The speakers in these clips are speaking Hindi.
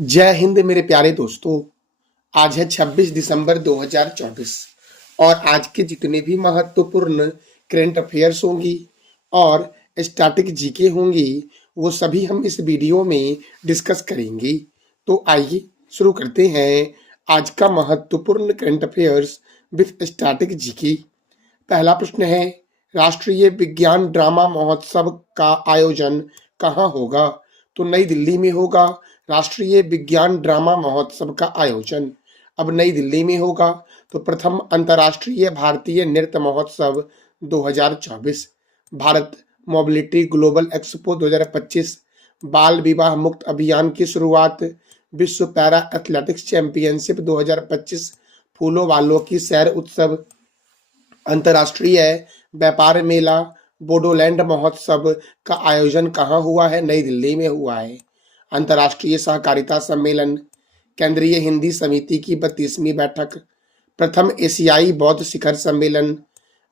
जय हिंद मेरे प्यारे दोस्तों। आज है 26 दिसंबर 2024 और आज के जितने भी महत्वपूर्ण करंट अफेयर्स होंगी और स्टैटिक जीके होंगी वो सभी हम इस वीडियो में डिस्कस करेंगे। तो आइए शुरू करते हैं आज का महत्वपूर्ण current affairs with static GK. पहला प्रश्न है, राष्ट्रीय विज्ञान ड्रामा महोत्सव का आयोजन कहाँ होगा? तो नई दिल्ली में होगा। राष्ट्रीय विज्ञान ड्रामा महोत्सव का आयोजन अब नई दिल्ली में होगा। तो प्रथम अंतर्राष्ट्रीय भारतीय नृत्य महोत्सव 2024, भारत मोबिलिटी ग्लोबल एक्सपो 2025, बाल विवाह मुक्त अभियान की शुरुआत, विश्व पैरा एथलेटिक्स चैंपियनशिप 2025, फूलों वालों की सैर उत्सव, अंतर्राष्ट्रीय व्यापार मेला बोडोलैंड महोत्सव का आयोजन कहाँ हुआ है? नई दिल्ली में हुआ है। अंतर्राष्ट्रीय सहकारिता सम्मेलन, केंद्रीय हिंदी समिति की 32वीं बैठक, प्रथम एशियाई बौद्ध शिखर सम्मेलन,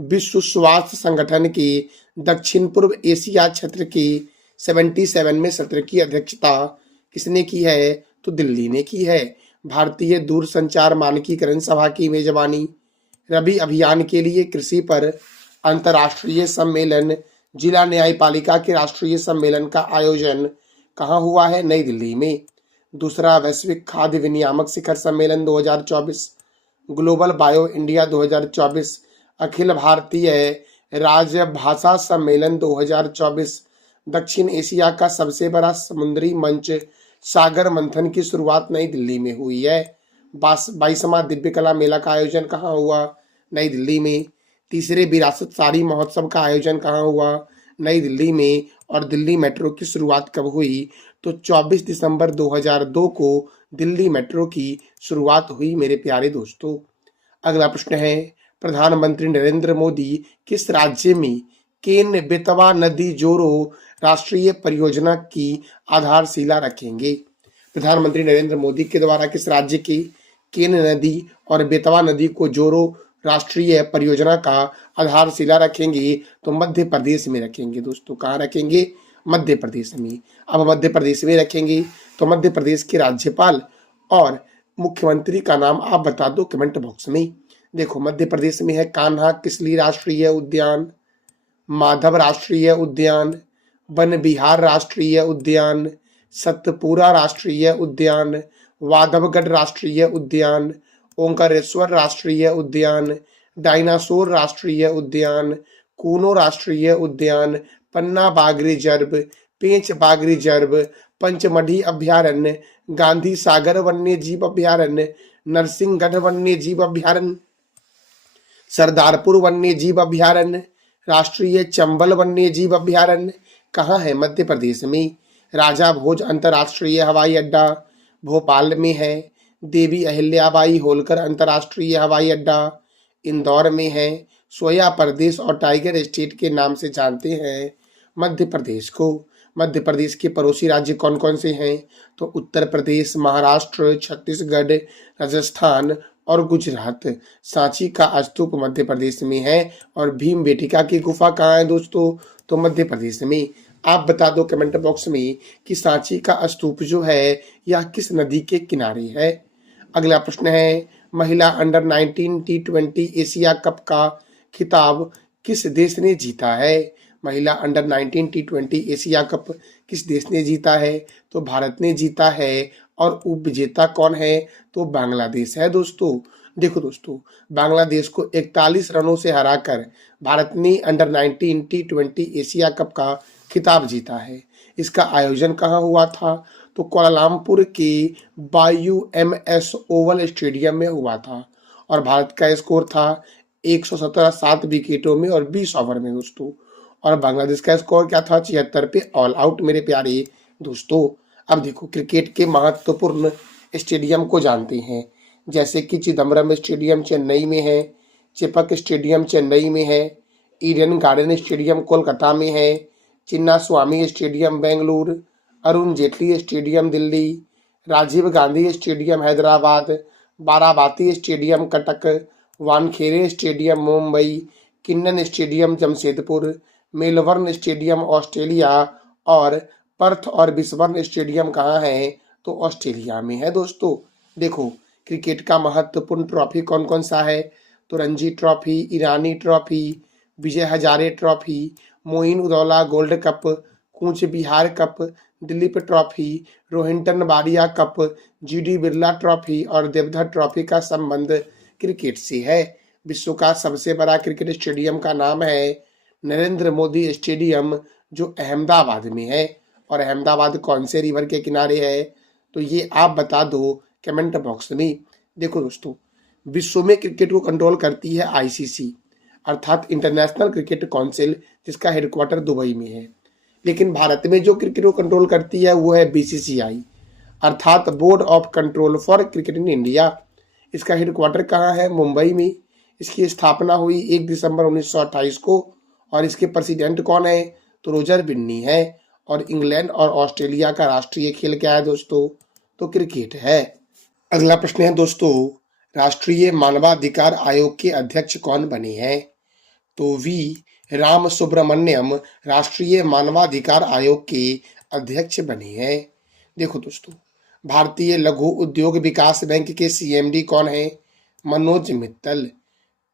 विश्व स्वास्थ्य संगठन की दक्षिण पूर्व एशिया क्षेत्र की 77वें सत्र की अध्यक्षता किसने की है? तो दिल्ली ने की है। भारतीय दूरसंचार मानकीकरण सभा की मेजबानी, रबी अभियान के लिए कृषि पर अंतर्राष्ट्रीय सम्मेलन, जिला न्यायपालिका के राष्ट्रीय सम्मेलन का आयोजन कहाँ हुआ है? नई दिल्ली में। दूसरा वैश्विक खाद्य विनियामक शिखर सम्मेलन 2024, global bio India 2024, Akhil Bharatiya राजभाषा सम्मेलन 2024, दक्षिण एशिया का सबसे बड़ा समुद्री मंच सागर मंथन की शुरुआत नई दिल्ली में हुई है। 22वां दिव्य कला मेला का आयोजन कहाँ हुआ? नई दिल्ली में। तीसरे विरासत साड़ी महोत्सव का आयोजन कहाँ हुआ? नई दिल्ली में। और दिल्ली मेट्रो की शुरुआत कब हुई? तो 24 दिसंबर 2002 को दिल्ली मेट्रो की शुरुआत हुई मेरे प्यारे दोस्तों। अगला प्रश्न है, प्रधानमंत्री नरेंद्र मोदी किस राज्य में केन बेतवा नदी जोड़ो राष्ट्रीय परियोजना की आधारशिला रखेंगे? प्रधानमंत्री नरेंद्र मोदी के द्वारा किस राज्य की केन नदी और बेतवा नदी को जोड़ो राष्ट्रीय परियोजना का आधारशिला रखेंगे? तो मध्य प्रदेश में रखेंगे दोस्तों। कहाँ रखेंगे? मध्य प्रदेश में। अब मध्य प्रदेश में रखेंगे तो मध्य प्रदेश के राज्यपाल और मुख्यमंत्री का नाम आप बता दो कमेंट बॉक्स में। देखो मध्य प्रदेश में है कान्हा किसली राष्ट्रीय उद्यान, माधव राष्ट्रीय उद्यान, वन विहार राष्ट्रीय उद्यान, सतपुरा राष्ट्रीय उद्यान, वाधवगढ़ राष्ट्रीय उद्यान, ओंकारेश्वर राष्ट्रीय उद्यान, डायनासोर राष्ट्रीय उद्यान, कूनो राष्ट्रीय उद्यान, पन्ना बाघ रिजर्व, पेंच बाघ रिजर्व, पंचमढ़ी अभ्यारण्य, गांधी सागर वन्य जीव अभ्यारण्य, नरसिंहगढ़ वन्य जीव अभ्यारण्य, सरदारपुर वन्य जीव अभ्यारण्य, राष्ट्रीय चंबल वन्य जीव अभ्यारण्य कहाँ है? मध्य प्रदेश में। राजा भोज अंतर्राष्ट्रीय हवाई अड्डा भोपाल में है। देवी अहिल्याबाई होलकर अंतर्राष्ट्रीय हवाई अड्डा इंदौर में है। सोया प्रदेश और टाइगर स्टेट के नाम से जानते हैं मध्य प्रदेश को। मध्य प्रदेश के पड़ोसी राज्य कौन कौन से हैं? तो उत्तर प्रदेश, महाराष्ट्र, छत्तीसगढ़, राजस्थान और गुजरात। सांची का स्तूप मध्य प्रदेश में है। और भीम बेटिका की गुफा कहाँ है दोस्तों? तो मध्य प्रदेश में। आप बता दो कमेंट बॉक्स में कि सांची का स्तूप जो है यह किस नदी के किनारे है। अगला प्रश्न है, महिला अंडर 19 T20 एशिया कप का खिताब किस देश ने जीता है? महिला अंडर 19 T20 एशिया कप किस देश ने जीता है? तो भारत ने जीता है। और उपविजेता कौन है? तो बांग्लादेश है दोस्तों। देखो दोस्तों, बांग्लादेश को 41 रनों से हराकर भारत ने अंडर 19 T20 एशिया कप का खिताब जीता है। इसका आयोजन कहाँ हुआ था? तो कुआलालंपुर के YUMS ओवल स्टेडियम में हुआ था। और भारत का स्कोर था 117 7 विकेटों में और 20 ओवर में दोस्तों। और बांग्लादेश का स्कोर क्या था? 76 पे ऑल आउट मेरे प्यारे दोस्तों। अब देखो क्रिकेट के महत्वपूर्ण स्टेडियम को जानते हैं, जैसे कि चिदम्बरम स्टेडियम चेन्नई में है, चेपक स्टेडियम चेन्नई में है, ईडन गार्डन स्टेडियम कोलकाता में है, Chinna Swamy stadium Bengaluru, Arun Jaitley stadium Delhi, Rajiv Gandhi stadium Hyderabad, Barabati stadium Cuttack, Wankhede stadium Mumbai, Keenan stadium Jamshedpur, Melbourne stadium Australia और पर्थ और बिस्बर्न स्टेडियम कहाँ है? तो ऑस्ट्रेलिया में है दोस्तों। देखो क्रिकेट का महत्वपूर्ण ट्रॉफी कौन कौन सा है, तो Ranji trophy, Irani trophy, Vijay Hazare trophy, Moin Uddaula gold cup, Cooch Behar cup, Duleep trophy, Rohinton Baria cup, GD Birla trophy और देवधर ट्रॉफी का संबंध क्रिकेट से है। विश्व का सबसे बड़ा क्रिकेट स्टेडियम का नाम है नरेंद्र मोदी स्टेडियम, जो अहमदाबाद में है। और अहमदाबाद कौन से रिवर के किनारे है, तो ये आप बता दो कमेंट बॉक्स में। देखो दोस्तों, विश्व में क्रिकेट को कंट्रोल करती है आईसीसी, अर्थात इंटरनेशनल क्रिकेट काउंसिल, जिसका हेडक्वार्टर दुबई में है। लेकिन भारत में जो क्रिकेट को कंट्रोल करती है वो है बीसीसीआई, अर्थात board of control for cricket in India. इसका हेडक्वार्टर कहाँ है, मुंबई में। इसकी स्थापना हुई 1 दिसंबर 1928 को। और इसके प्रेसिडेंट कौन है, तो रोजर बिन्नी है। और इंग्लैंड और ऑस्ट्रेलिया का राष्ट्रीय खेल क्या है दोस्तों, तो क्रिकेट है। अगला प्रश्न है दोस्तों, राष्ट्रीय मानवाधिकार आयोग के अध्यक्ष कौन बने हैं, तो वी राम सुब्रमण्यम राष्ट्रीय मानवाधिकार आयोग के अध्यक्ष बने हैं। देखो दोस्तों, भारतीय लघु उद्योग विकास बैंक के सीएमडी कौन है, मनोज मित्तल।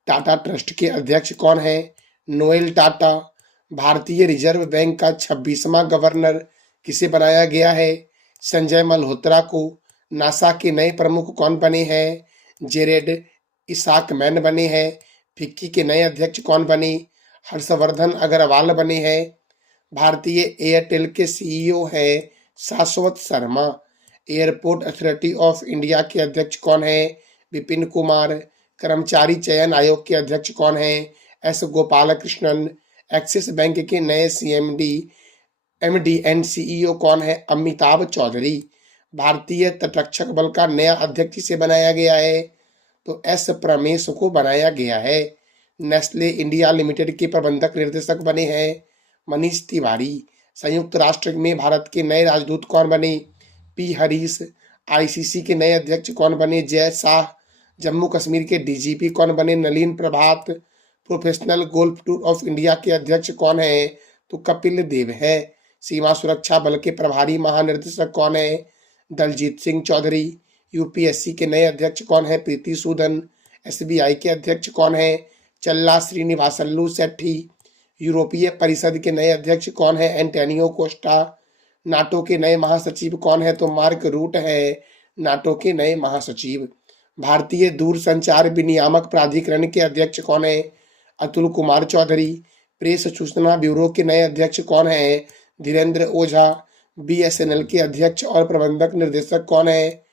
टाटा ट्रस्ट के अध्यक्ष कौन है, नोएल टाटा। भारतीय रिजर्व बैंक का 26वां गवर्नर किसे बनाया गया है, संजय मल्होत्रा को। नासा के नए प्रमुख कौन बने हैं, जेरेड इसाकमैन बने हैं। फिक्की के नए अध्यक्ष कौन बने, हर्षवर्धन अग्रवाल बने हैं। भारतीय एयरटेल के सीईओ है शाश्वत Sharma. Airport authority of India के अध्यक्ष कौन है, विपिन कुमार। कर्मचारी चयन आयोग के अध्यक्ष कौन है, एस गोपालकृष्णन। एक्सिस बैंक के नए सीएमडी एमडी एंड सीईओ कौन है, अमिताभ चौधरी। भारतीय तटरक्षक बल का नया अध्यक्ष किसे बनाया गया है, तो एस प्रमेश को बनाया गया है। नेस्ले इंडिया लिमिटेड के प्रबंधक निर्देशक बने हैं मनीष तिवारी। संयुक्त राष्ट्र में भारत के नए राजदूत कौन बने, पी हरीश। आईसीसी के नए अध्यक्ष कौन बने, जय शाह। जम्मू कश्मीर के डीजीपी कौन बने, Nalin Prabhat. Professional golf tour of India के अध्यक्ष कौन है, तो कपिल देव है। सीमा सुरक्षा बल के प्रभारी महानिर्देशक कौन है, दलजीत सिंह चौधरी। यूपीएससी के नए अध्यक्ष कौन है, प्रीति सूदन। एसबीआई के अध्यक्ष कौन है, चल्ला श्रीनिवासल्लू सेठी। यूरोपीय परिषद के नए अध्यक्ष कौन है, एंटोनियो कोस्टा। नाटो के नए महासचिव कौन है, तो मार्क रूट है नाटो के नए महासचिव। भारतीय दूरसंचार विनियामक प्राधिकरण के अध्यक्ष कौन है, अतुल कुमार चौधरी। प्रेस सूचना ब्यूरो के नए अध्यक्ष कौन है, धीरेन्द्र ओझा। बीएसएनएल के अध्यक्ष और प्रबंधक निर्देशक कौन है,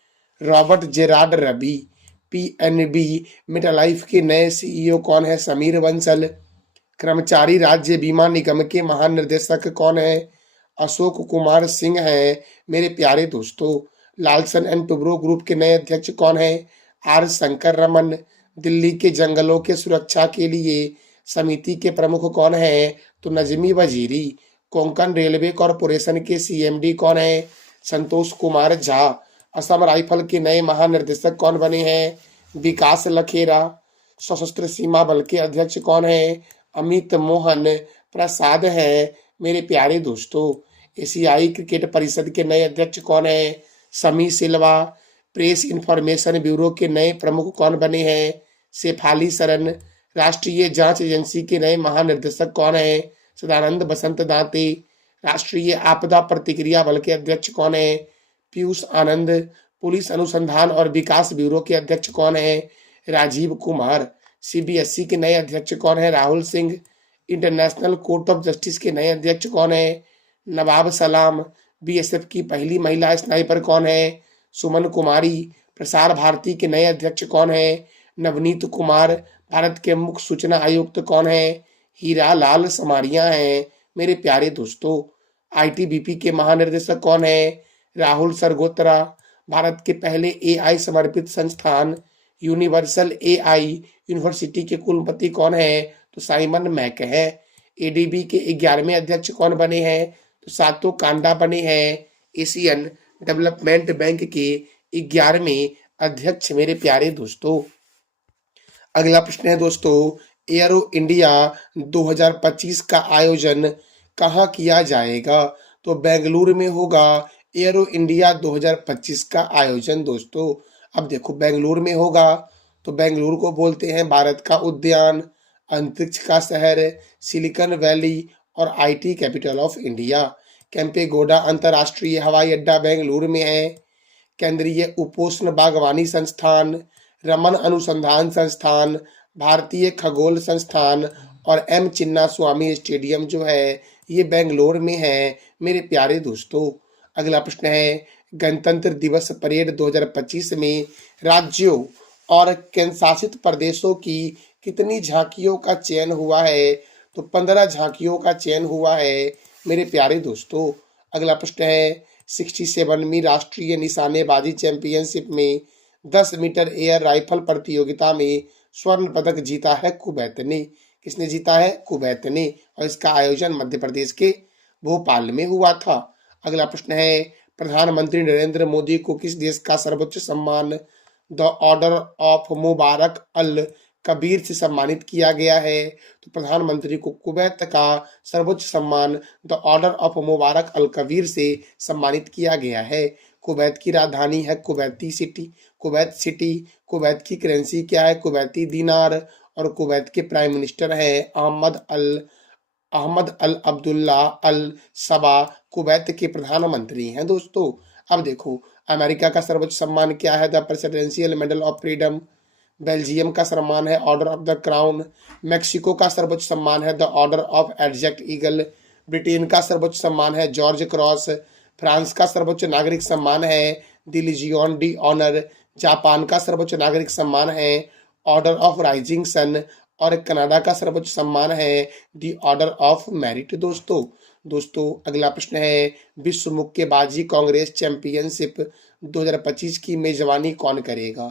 रॉबर्ट जेरार्ड रबी। पीएनबी मेटालाइफ के नए सीईओ कौन है, समीर बंसल। कर्मचारी राज्य बीमा निगम के महानिर्देशक कौन है, अशोक कुमार सिंह है मेरे प्यारे दोस्तों। लालसन एंड टुब्रो ग्रुप के नए अध्यक्ष कौन है, आर शंकर रमन। दिल्ली के जंगलों के सुरक्षा के लिए समिति के प्रमुख कौन है, तो नजमी वजीरी। कोंकण रेलवे कॉरपोरेशन के सीएमडी कौन है, संतोष कुमार झा। असम राइफल के नए महानिर्देशक कौन बने हैं, विकास लखेरा। सशस्त्र सीमा बल के अध्यक्ष कौन है, अमित मोहन प्रसाद है मेरे प्यारे दोस्तों। एशियाई क्रिकेट परिषद के नए अध्यक्ष कौन है, समी सिल्वा। प्रेस इंफॉर्मेशन ब्यूरो के नए प्रमुख कौन बने हैं, शेफाली सरन। राष्ट्रीय जांच एजेंसी के नए महानिर्देशक कौन है, सदानंद बसंत दांते। राष्ट्रीय आपदा प्रतिक्रिया बल के अध्यक्ष कौन है, पीयूष आनंद। पुलिस अनुसंधान और विकास ब्यूरो के अध्यक्ष कौन है, राजीव कुमार। सीबीएसई के नए अध्यक्ष कौन है, Rahul Singh. International court of justice के नए अध्यक्ष कौन है, नवाब सलाम। बीएसएफ की पहली महिला स्नाइपर कौन है, सुमन कुमारी। प्रसार भारती के नए अध्यक्ष कौन है, नवनीत कुमार। भारत के मुख्य सूचना आयुक्त कौन है, हीरा लाल समारिया हैं मेरे प्यारे दोस्तों। आईटीबीपी के महानिर्देशक कौन है, राहुल सरगोत्रा। भारत के पहले एआई समर्पित संस्थान यूनिवर्सल एआई यूनिवर्सिटी के कुलपति कौन है, तो साइमन मैक है। एडीबी के 11वें अध्यक्ष कौन बने हैं, तो सातो कांडा बने हैं एशियन डेवलपमेंट बैंक के 11वें अध्यक्ष मेरे प्यारे दोस्तों। अगला प्रश्न है दोस्तों, एयरो इंडिया 2025 का आयोजन कहाँ किया जाएगा, तो बेंगलुरु में होगा एरो इंडिया 2025 का आयोजन दोस्तों अब देखो बेंगलुरु में होगा। तो बेंगलुरु को बोलते हैं भारत का उद्यान, अंतरिक्ष का शहर, सिलिकॉन वैली और IT capital of India. Kempegowda अंतर्राष्ट्रीय हवाई अड्डा बेंगलुरु में है। केंद्रीय उपोष्ण बागवानी संस्थान, रमन अनुसंधान संस्थान, भारतीय खगोल संस्थान और एम चिन्ना स्वामी स्टेडियम जो है ये बेंगलोर में है मेरे प्यारे दोस्तों। अगला प्रश्न है गणतंत्र दिवस परेड 2025 में राज्यों और केंद्र शासित प्रदेशों की कितनी झांकियों का चयन हुआ है? तो 15 झांकियों का चयन हुआ है मेरे प्यारे दोस्तों। अगला प्रश्न है 67वीं राष्ट्रीय निशानेबाजी चैंपियनशिप में 10 मीटर एयर राइफल प्रतियोगिता में स्वर्ण पदक जीता है कुवैत ने। किसने जीता है? कुवैत ने। और इसका आयोजन मध्य प्रदेश के भोपाल में हुआ था। अगला प्रश्न है प्रधानमंत्री नरेंद्र मोदी को किस देश का सर्वोच्च सम्मान द ऑर्डर ऑफ मुबारक अल कबीर से सम्मानित किया गया है? तो प्रधानमंत्री को कुवैत का सर्वोच्च सम्मान द ऑर्डर ऑफ मुबारक अल कबीर से सम्मानित किया गया है। कुवैत की राजधानी है Kuwaiti city, Kuwait city. Kuwait की करेंसी क्या है? कुवैती दीनार। और कुवैत के प्राइम मिनिस्टर है अहमद अल अब्दुल्ला अल सबा कुवैत के प्रधानमंत्री हैं दोस्तों। अब देखो अमेरिका का सर्वोच्च सम्मान क्या है? The presidential medal of freedom. Belgium का सम्मान है order of the crown. Mexico का सर्वोच्च सम्मान है द ऑर्डर ऑफ एडजेक्ट ईगल। ब्रिटेन का सर्वोच्च सम्मान है जॉर्ज क्रॉस। फ्रांस का सर्वोच्च नागरिक सम्मान है the Legion de honour. Japan का सर्वोच्च नागरिक सम्मान है ऑर्डर ऑफ राइजिंग सन। और कनाडा का सर्वोच्च सम्मान है द ऑर्डर ऑफ मेरिट दोस्तों अगला प्रश्न है विश्व मुक्केबाजी कांग्रेस चैंपियनशिप 2025 की मेजबानी कौन करेगा?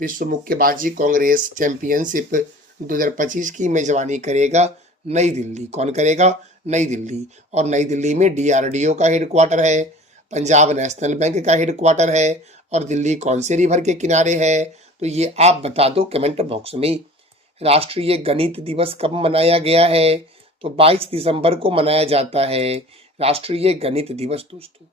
विश्व मुक्केबाजी कांग्रेस चैंपियनशिप 2025 की मेजबानी करेगा नई दिल्ली। कौन करेगा? नई दिल्ली। और नई दिल्ली में डीआरडीओ का हेडक्वार्टर है, पंजाब नेशनल बैंक का हेडक्वार्टर है। और दिल्ली कौन से रिवर के किनारे है? तो ये आप बता दो कमेंट बॉक्स में। राष्ट्रीय गणित दिवस कब मनाया गया है? तो 22 दिसंबर को मनाया जाता है राष्ट्रीय गणित दिवस दोस्तों।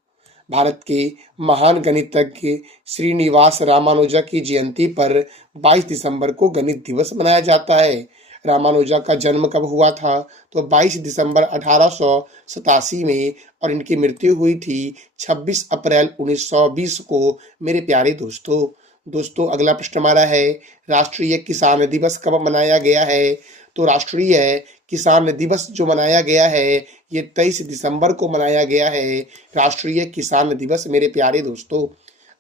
भारत के महान गणितज्ञ श्रीनिवास रामानुजा की जयंती पर 22 दिसंबर को गणित दिवस मनाया जाता है। रामानुजा का जन्म कब हुआ था? तो 22 दिसंबर 1887 में। और इनकी मृत्यु हुई थी 26 अप्रैल 1920 को मेरे प्यारे दोस्तों अगला प्रश्न हमारा है राष्ट्रीय किसान दिवस कब मनाया गया है? तो राष्ट्रीय किसान दिवस जो मनाया गया है ये 23 दिसंबर को मनाया गया है राष्ट्रीय किसान दिवस मेरे प्यारे दोस्तों।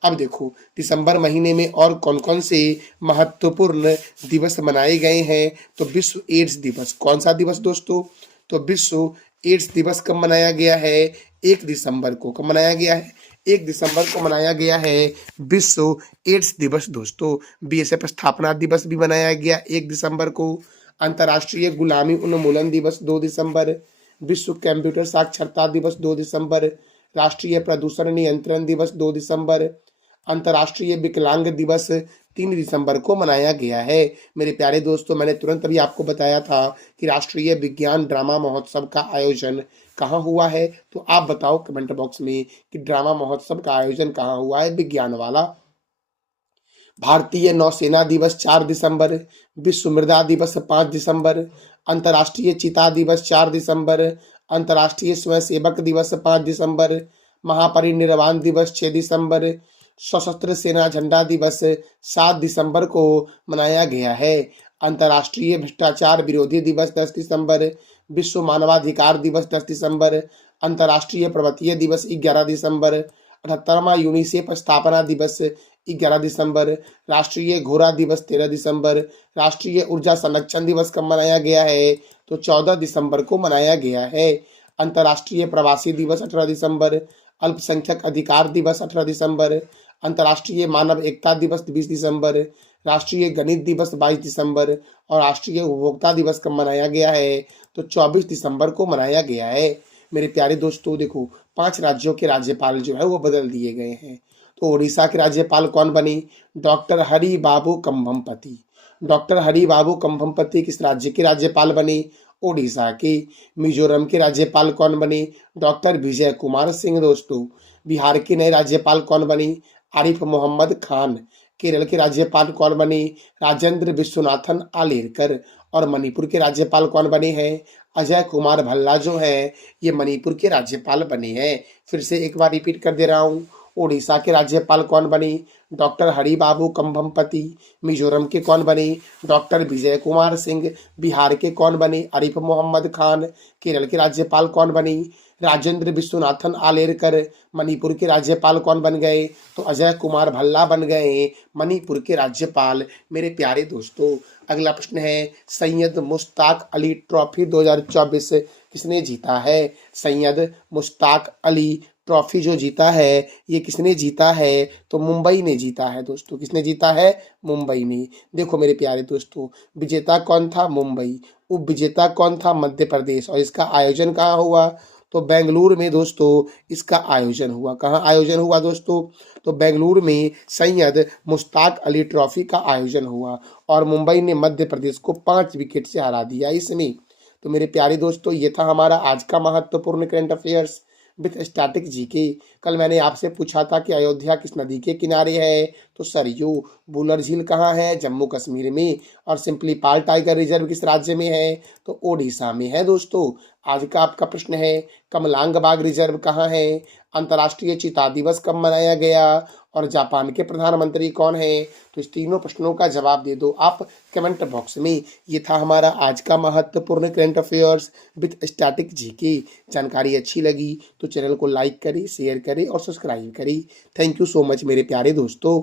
अब देखो दिसंबर महीने में और कौन कौन से महत्वपूर्ण दिवस मनाए गए हैं? तो विश्व एड्स दिवस। कौन सा दिवस दोस्तों? तो विश्व एड्स दिवस कब मनाया गया है? 1 दिसंबर को। कब मनाया गया है? 1 दिसंबर को मनाया गया है विश्व एड्स दिवस दोस्तों। बीएसएफ स्थापना दिवस भी मनाया गया 1 दिसंबर को। अंतर्राष्ट्रीय गुलामी उन्मूलन दिवस 2 दिसंबर। विश्व कंप्यूटर साक्षरता दिवस 2 दिसंबर। राष्ट्रीय प्रदूषण नियंत्रण दिवस 2 दिसंबर। अंतर्राष्ट्रीय विकलांग दिवस 3 दिसंबर को मनाया गया है मेरे प्यारे दोस्तों। मैंने तुरंत अभी आपको बताया था कि राष्ट्रीय विज्ञान ड्रामा महोत्सव का आयोजन कहाँ हुआ है? तो आप बताओ कमेंट बॉक्स में कि ड्रामा महोत्सव का आयोजन कहाँ हुआ है विज्ञान वाला। भारतीय नौसेना दिवस 4 दिसंबर। विश्व मृदा दिवस 5 दिसंबर। अंतर्राष्ट्रीय चिता दिवस 4 दिसंबर। अंतर्राष्ट्रीय स्वयंसेवक दिवस 5 दिसंबर। महापरिनिर्वाण दिवस 6 दिसंबर। सशस्त्र सेना झंडा दिवस 7 दिसंबर को मनाया गया है। अंतर्राष्ट्रीय भ्रष्टाचार विरोधी दिवस 10 दिसंबर। विश्व मानवाधिकार दिवस 10 दिसंबर। अंतर्राष्ट्रीय पर्वतीय दिवस 11 दिसंबर। 78वां यूनिसेफ स्थापना दिवस 11 दिसंबर। राष्ट्रीय घोड़ा दिवस 13 दिसंबर। राष्ट्रीय ऊर्जा संरक्षण दिवस कब मनाया गया है? तो 14 दिसंबर को मनाया गया है। अंतर्राष्ट्रीय प्रवासी दिवस 18 दिसंबर। अल्पसंख्यक अधिकार दिवस 18 दिसंबर। अंतर्राष्ट्रीय मानव एकता दिवस 20 दिसंबर। राष्ट्रीय गणित दिवस 22 दिसंबर। और राष्ट्रीय उपभोक्ता दिवस कब मनाया गया है? तो 24 दिसंबर को मनाया गया है मेरे प्यारे दोस्तों। देखो 5 राज्यों के राज्यपाल जो है वो बदल दिए गए हैं। तो उड़ीसा के राज्यपाल कौन बनी? डॉक्टर हरि बाबू कंभमपति। डॉक्टर हरि बाबू कंभमपति किस राज्य के राज्यपाल बने? ओडिशा के। मिजोरम के राज्यपाल कौन बने? डॉक्टर विजय कुमार सिंह दोस्तों। बिहार के नए राज्यपाल कौन बने? आरिफ मोहम्मद खान। केरल के राज्यपाल कौन बने? राजेंद्र विश्वनाथन आलेरकर। और मणिपुर के राज्यपाल कौन बने हैं? अजय कुमार भल्ला जो है ये मणिपुर के राज्यपाल बने हैं। फिर से एक बार रिपीट कर दे रहा हूँ। उड़ीसा के राज्यपाल कौन बने? डॉक्टर हरिबाबू कंभमपति। मिजोरम के कौन बने? डॉक्टर विजय कुमार सिंह। बिहार के कौन बने? आरिफ मोहम्मद खान। केरल के राज्यपाल कौन बने? राजेंद्र विश्वनाथन आलेरकर। मणिपुर के राज्यपाल कौन बन गए? तो अजय कुमार भल्ला बन गए मणिपुर के राज्यपाल। मेरे प्यारे दोस्तों, अगला प्रश्न है, सैयद मुश्ताक अली ट्रॉफी 2024 किसने जीता है? सैयद मुश्ताक अली ट्रॉफी जो जीता है ये किसने जीता है? तो मुंबई ने जीता है दोस्तों। किसने जीता है? मुंबई ने। देखो मेरे प्यारे दोस्तों, विजेता कौन था? मुंबई। उप विजेता कौन था? मध्य प्रदेश। और इसका आयोजन कहाँ हुआ? तो बेंगलुरु में दोस्तों इसका आयोजन हुआ। कहाँ आयोजन हुआ दोस्तों? तो बेंगलुरु में सैयद मुश्ताक अली ट्रॉफी का आयोजन हुआ और मुंबई ने मध्य प्रदेश को 5 विकेट से हरा दिया इसमें। तो मेरे प्यारे दोस्तों, ये था हमारा आज का महत्वपूर्ण current affairs with static GK. कल मैंने आपसे पूछा था कि अयोध्या किस नदी के किनारे है? तो सरयू। बुलर झील कहाँ है? जम्मू कश्मीर में। और सिंपली पाल टाइगर रिजर्व किस राज्य में है? तो ओडिशा में है दोस्तों। आज का आपका प्रश्न है, कमलांग बाग रिजर्व कहाँ है? अंतर्राष्ट्रीय चीता दिवस कब मनाया गया? और जापान के प्रधानमंत्री कौन है? तो इस तीनों प्रश्नों का जवाब दे दो आप कमेंट बॉक्स में। ये था हमारा आज का महत्वपूर्ण current affairs with static GK. जानकारी अच्छी लगी तो चैनल को लाइक करें, शेयर करें और सब्सक्राइब करें। थैंक यू सो मच मेरे प्यारे दोस्तों।